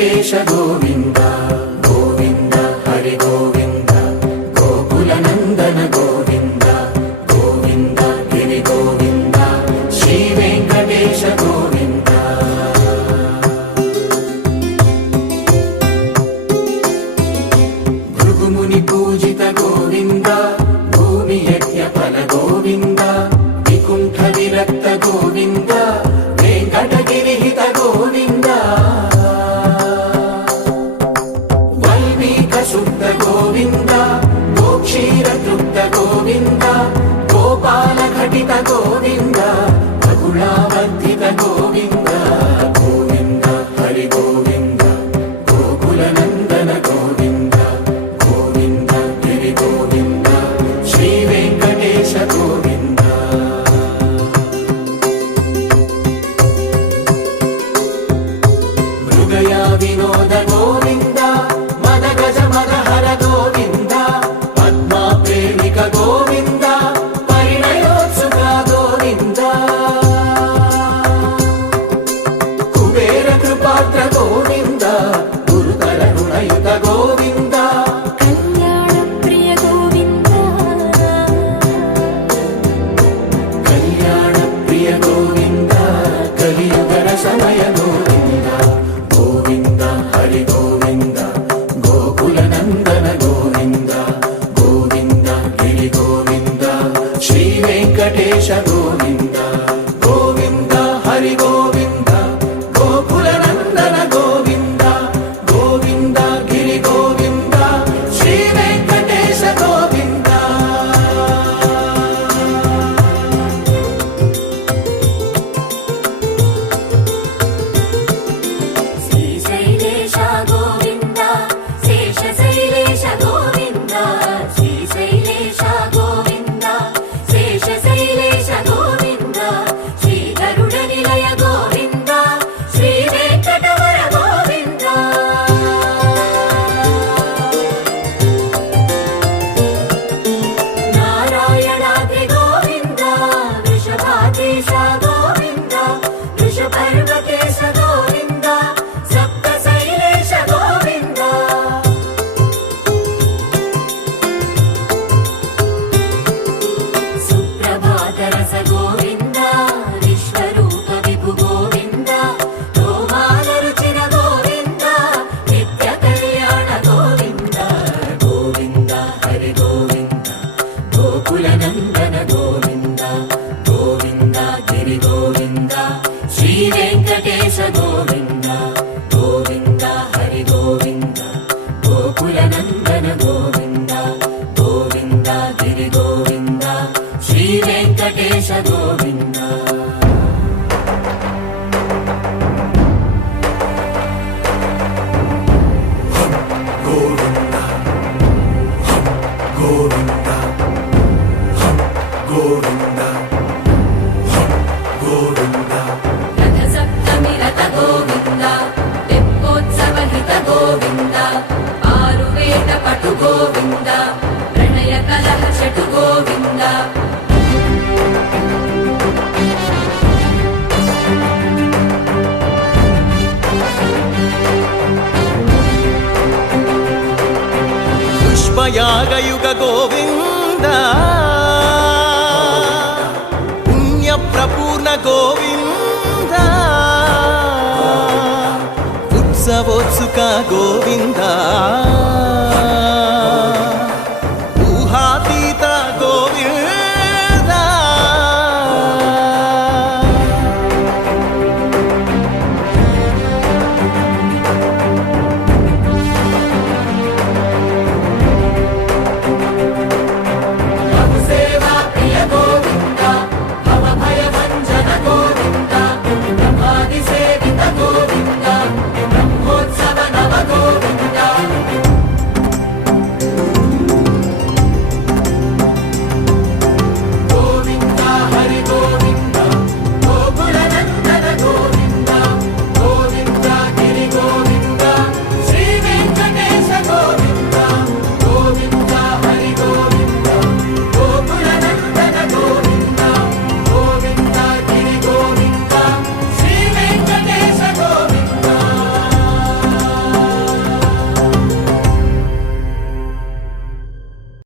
వెంకటేశ గోవింద గోవింద హరి గోవింద గోకుల నందన గోవింద గోవింద గిరి గోవింద శ్రీ వెంకటేశ గోవింద భృగుముని పూజిత గోవింద భూమి యజ్ఞ ఫల గోవింద వికుంఠ విరక్త గోవింద వెంకటగిరిహిత గోవింద వల్మీక శుద్ధ గోవింద గోక్షీర తృప్త గోవింద గోపాల ఘటిత గోవింద బహుళావర్ధిత గోవింద గోవింద హరి గోవింద గోకుల నందన గోవింద గోవింద గిరి గోవింద శ్రీ వెంకటేశ గోవింద మృగయా వినోద గోవింద మద గజ మద హర గోవింద పద్మా ప్రేమిక గోవింద పరిణయోత్సుక గోవింద కుబేర కృపాత్ర గోవింద గురుతర రుణయుత గోవింద కళ్యాణ ప్రియ గోవింద కళ్యాణ ప్రియ గోవింద కలియుగ రసమయ గోవింద గోవింద హరి గోవింద గోకుల నందన గోవింద గోవింద గిరి గోవింద శ్రీ వెంకటేశ గోవింద గోవింద హరి గోవింద గోకుల నందన గోవింద గోవింద గిరి గోవింద శ్రీ వెంకటేశ గోవింద శ్రీశైలేశ గోవింద శేషశైలేశ గోవింద శ్రీశైలేశ గోవింద శేషశైలేశ గోవింద శ్రీ గరుడ నిలయ గోవింద శ్రీ వెంకటవర గోవింద నారాయణాద్రి గోవింద వృషభాద్రీశ గోవింద వృషపర్వకేశ గోవింద సప్తశైలేశ గోవింద సుప్రభాతరస గోవింద విశ్వరూప విభు గోవింద గోమాల రుచిర గోవింద నిత్య కళ్యాణ గోవింద గోవింద హరి గోవింద గోకుల నందన గోవింద గోవింద గిరి గోవింద శ్రీ వెంకటేశ గోవింద గోవింద హరి గోవింద గోకుల నందన గోవింద గోవింద గిరి గోవింద శ్రీ వెంకటేశ గోవింద గోవింద గోవింద గోవింద గోవింద రథ సప్తమి రథ గోవింద తెప్పోత్సవ హిత గోవింద ఆరువేద పటు గోవింద ప్రణయ కలహ చటు గోవింద పుష్పయాగయుగ గోవింద పుణ్య ప్రపూర్ణ గోవింద ఉత్సవోత్సుక గోవింద